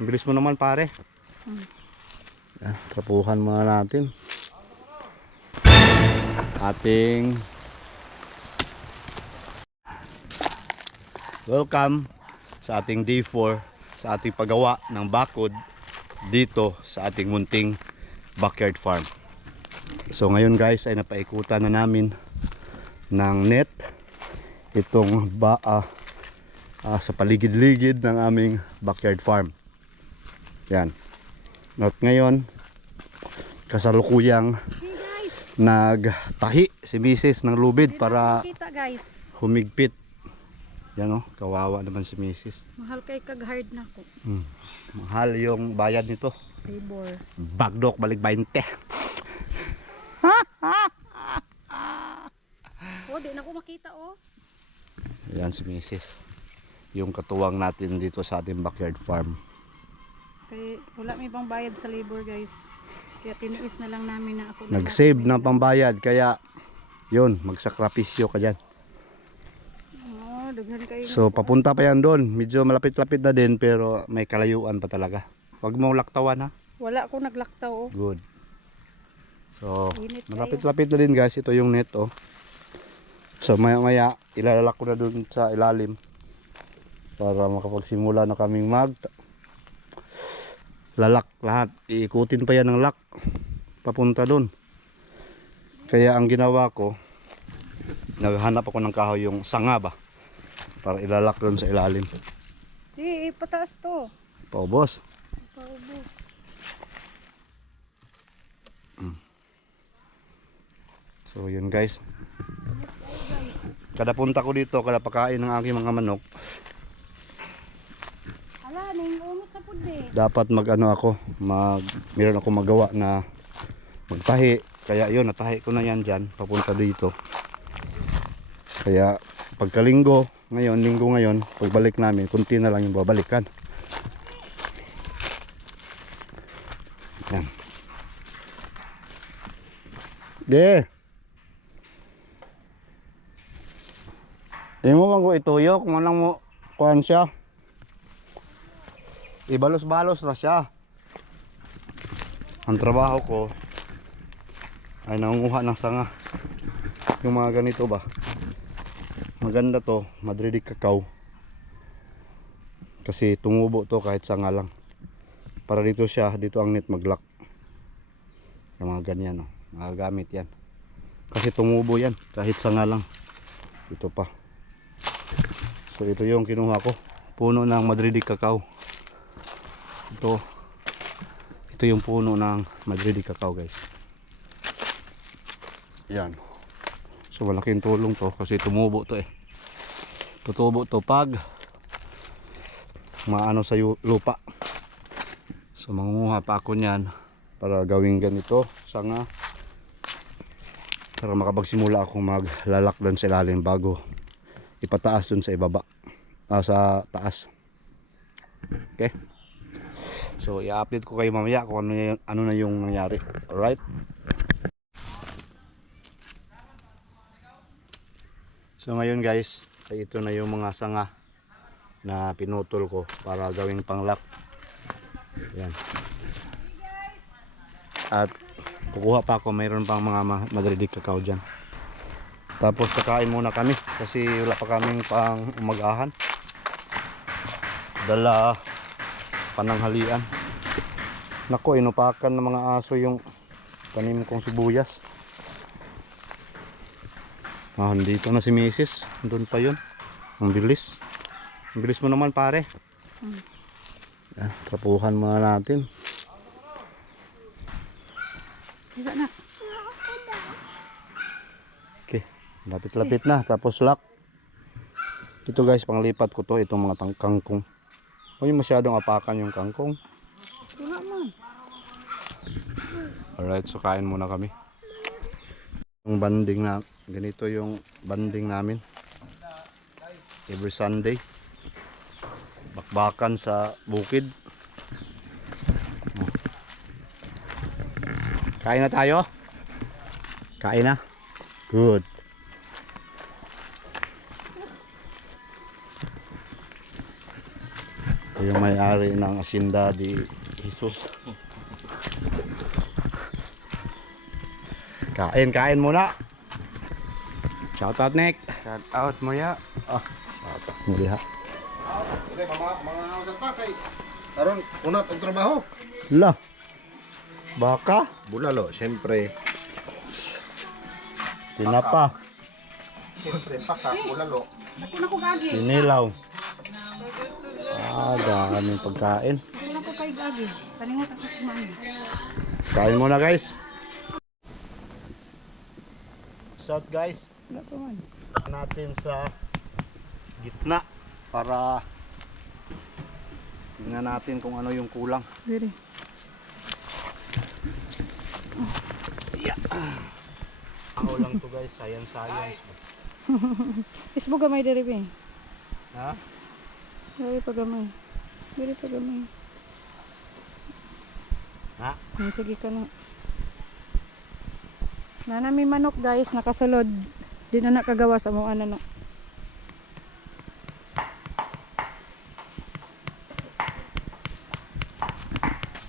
Ang bilis mo naman pare. Trapuhan muna natin ating welcome sa ating day 4 sa ating paggawa ng bakod dito sa ating munting backyard farm. So ngayon guys ay napaikutan na namin ng net itong sa paligid-ligid ng aming backyard farm. Yan. At ngayon kasalukuyang nagtahi si Mrs. ng lubid para humigpit. Yan o, kawawa naman si Mrs. Mahal kay kag-hard na ko. Mahal yung bayad nito. Labor. Bagdok balik 20. Oh, di na ko makita oh. Yan si Mrs. Yung katuwang natin dito sa ating backyard farm. Kaya wala may pang bayad sa labor guys. Kaya tiniis na lang namin na ako. Nag-save ng pambayad kaya yun, magsakripisyo ka dyan. Oh, daghan kayo. So papunta pa yan doon. Medyo malapit-lapit na din pero may kalayuan pa talaga. Huwag mong laktawan ha. Wala akong naglaktaw oh. Good. So Init malapit-lapit na din guys. Ito yung net oh. So maya-maya ilalak ko na doon sa ilalim para makapagsimula na kaming lalak lahat. Iikutin pa yan ng lock papunta doon. Kaya ang ginawa ko, naghanap ako ng kahoy yung sanga ba para ilalak doon sa ilalim. Si pataas to. Paubos. Paubos. So yun guys. Kada punta ko dito, kada pakain ng aking mga manok, Ala, ningumot na pud eh. dapat meron ako magawa na magtahi. Kaya yun, natahi ko na yan dyan papunta dito. Kaya pagkalinggo ngayon, pagbalik namin, kunti na lang yung babalikan. Yan. Di mo man ko ituyok, manang mo kuhan siya. Ibalos-balos na siya. Ang trabaho ko ay nangunguha ng sanga. Yung mga ganito ba. Maganda to, Madrid cacao. Kasi tumubo to kahit sanga lang. Para dito ang net maglock. Yung mga ganyan oh, magagamit yan. Kasi tumubo yan kahit sanga lang. Ito pa. So ito yung kinuha ko. Puno ng Madrid cacao. Ito yung puno ng Madrid cacao guys. Yan. So malaking tulong to kasi tumubo to eh. Tutubo to pag maano sa lupa. So mangunguha pa ako niyan para gawing ganito sanga. Para makapagsimula ako maglalak doon sa ilalim bago ipataas doon sa ibaba. Sa taas. Okay? So i-update ko kayo mamaya kung ano na yung nangyari. Alright? So ngayon guys, ay ito na yung mga sanga na pinutol ko para gawing panglock. Yan. At kukuha pa ako, mayroon pang mga Madrid cacao dyan. Tapos kakain muna kami kasi wala pa kaming pang umagahan. Dala pananghalian. Nako, inupakan ng mga aso yung tanim kong sibuyas. Dito na si Mrs. Doon pa yun. Ang bilis. Ang bilis mo naman pare. Trapuhan muna natin. Higa na. Okay. Lapit-lapit na. Tapos lock. Ito guys, panglipat ko to. Itong mga kangkong. Huwag masyadong apakan yung kangkong. Wala man. Alright, so kain muna kami. Yung banding na, ganito yung banding namin. Every Sunday. Bakbakan sa bukid. Kain na tayo? Kain na? Good. Yung may-ari ng Asinda di Jesus. Kain muna. Shout out, Nick. Shout out mo ya. Shout out mo diha. Okay, mga usap pa kay karon unat og trabaho. La. Baka. Bulalo, syempre. Tinapa. Syempre paka bulalo. Ako na ko gagi. Inilaw. Daming pagkain. Ako na ko kay gagi. Paningot ako kumain. Kain muna, guys. Shout guys. Wala pa man. Natin sa gitna para tingnan natin kung ano yung kulang. Dire. Ako lang to guys, science. Isbo gamay dire be. Ha? Dire pa gamay. Dire pa gamay. Ha? Sige ka na. Nanami manok guys, nakasulod. Di na nakagawa sa mga na.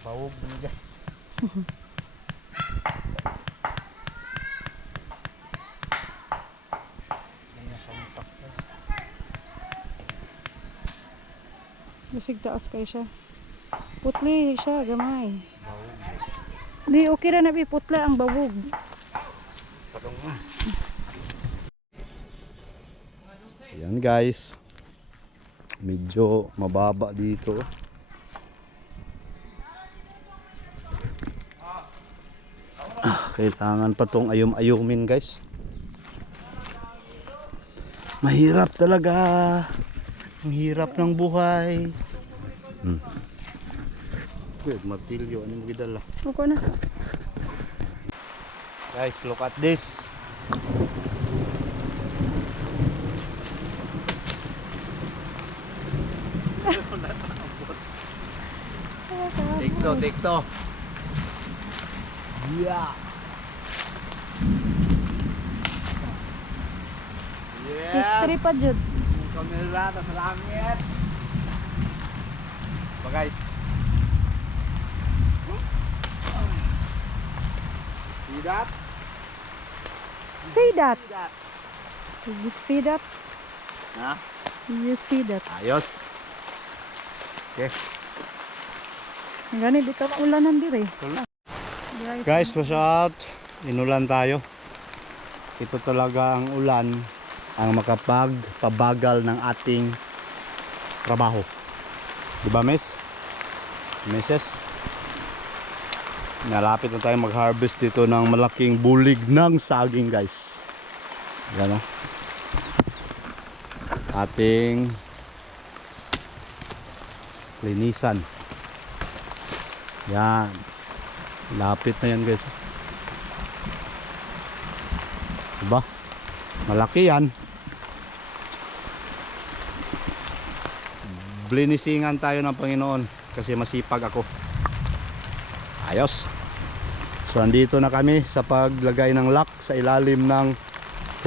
Bawog ni guys. Basig taas kay siya. Putli siya, gamay. Di, okay na nabi, putla ang bawog. Ayan guys. Medyo mababa dito. Kailangan pa tong ayum-ayumin guys. Mahirap talaga. Ang hirap ng buhay. Good, martilyo. Anong gidala? Ako na. Guys, look at this. Take to. Yeah. History pa jud. Kamera sa langit. Ba guys? See that? See that? You see that? Ha? You see that? Ayos. Okay. Gani bitaw ulanan dire. Guys, watch out. Inulan tayo. Ito talaga ang ulan ang makapagpabagal ng ating trabaho. Diba, miss? Misses? Nalapit na tayo mag-harvest dito ng malaking bulig ng saging, guys. Yan o. Ating linisan. Yan. Lapit na yan, guys. Diba? Malaki yan. Blinisingan tayo ng Panginoon kasi masipag ako. Ayos. So andito na kami sa paglagay ng lock sa ilalim ng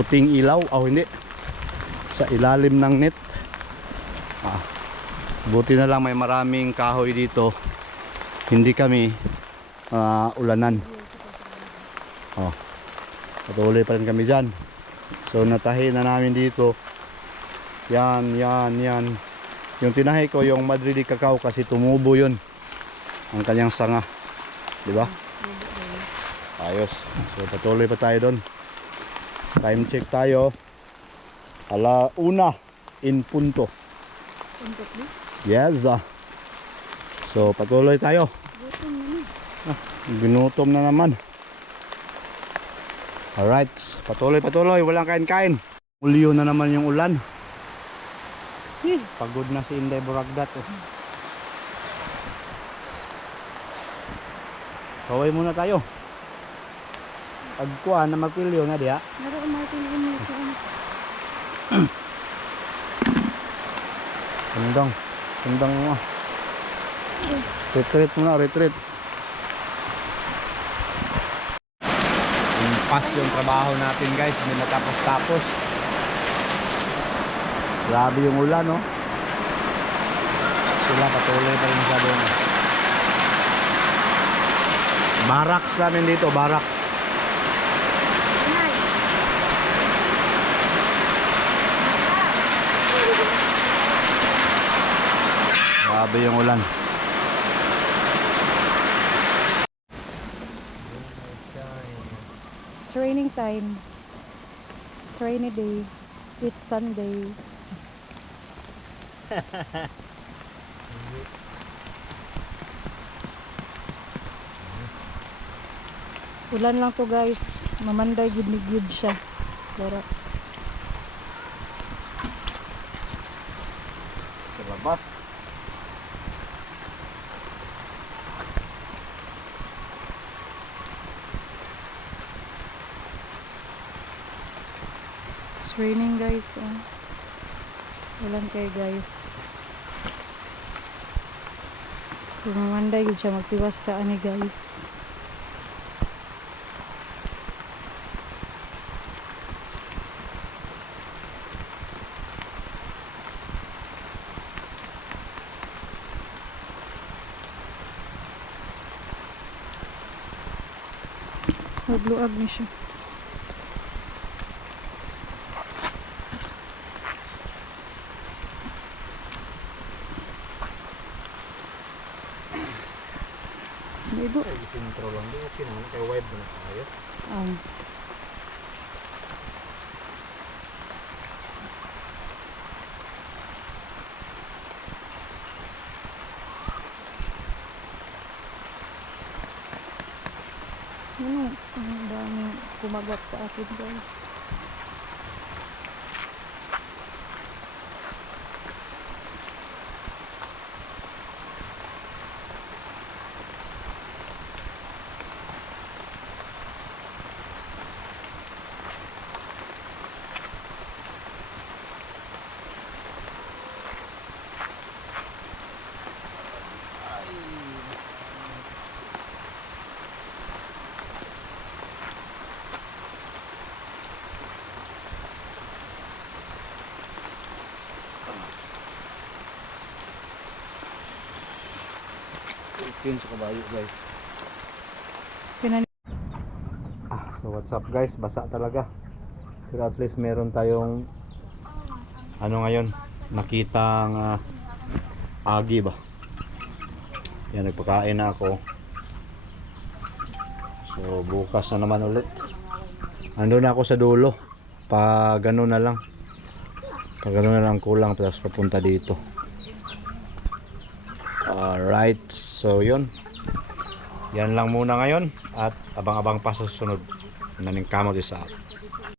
puting ilaw. Hindi. Sa ilalim ng net. Buti na lang may maraming kahoy dito. Hindi kami ulanan. Patuloy pa rin kami dyan. So natahi na namin dito. Yan. Yung tinahi ko yung Madrid cacao kasi tumubo yun ang kanyang sanga, di ba? Ayos. So patuloy pa tayo doon. Time check tayo. 1:00 in punto. Yes. So patuloy tayo. Ginutom na naman. Alright, patuloy, walang kain-kain. Ulyo na naman yung ulan. Pagod na si Inday Buragdat. Kaway muna tayo. Pagkuhan na magpilyo na diya. Naro Martin ini ko. Tundang mo. Retreat muna, retreat. Pas yung trabaho natin guys, hindi natapos-tapos. Grabe yung ulan, no? So sila patuloy pa rin sa doon. Barracks namin dito, barracks. Grabe yung ulan. It's raining time. It's rainy day. It's Sunday. Ulan lang to guys. Mamanday gid siya. Pero Sa labas. it's raining guys. Ulan kayo guys. Kung mamanday gid siya magtiwas sa ani guys. Nagluag ni siya. Ito. Isintro lang din. Okay naman. Kaya wide na tayo. Ano? Ang daming kumagat sa akin guys. Itin sa kabayo guys. Pinan So what's up guys, basa talaga. Pero at least meron tayong ano ngayon, nakitang agi ba. Yan, nagpakain na ako. So bukas na naman ulit. Ando na ako sa dulo. Pa gano'n na lang. Pa gano'n na lang kulang tapos papunta dito. Alright, so yun. Yan lang muna ngayon at abang-abang pa sa susunod. Naning kamot isa.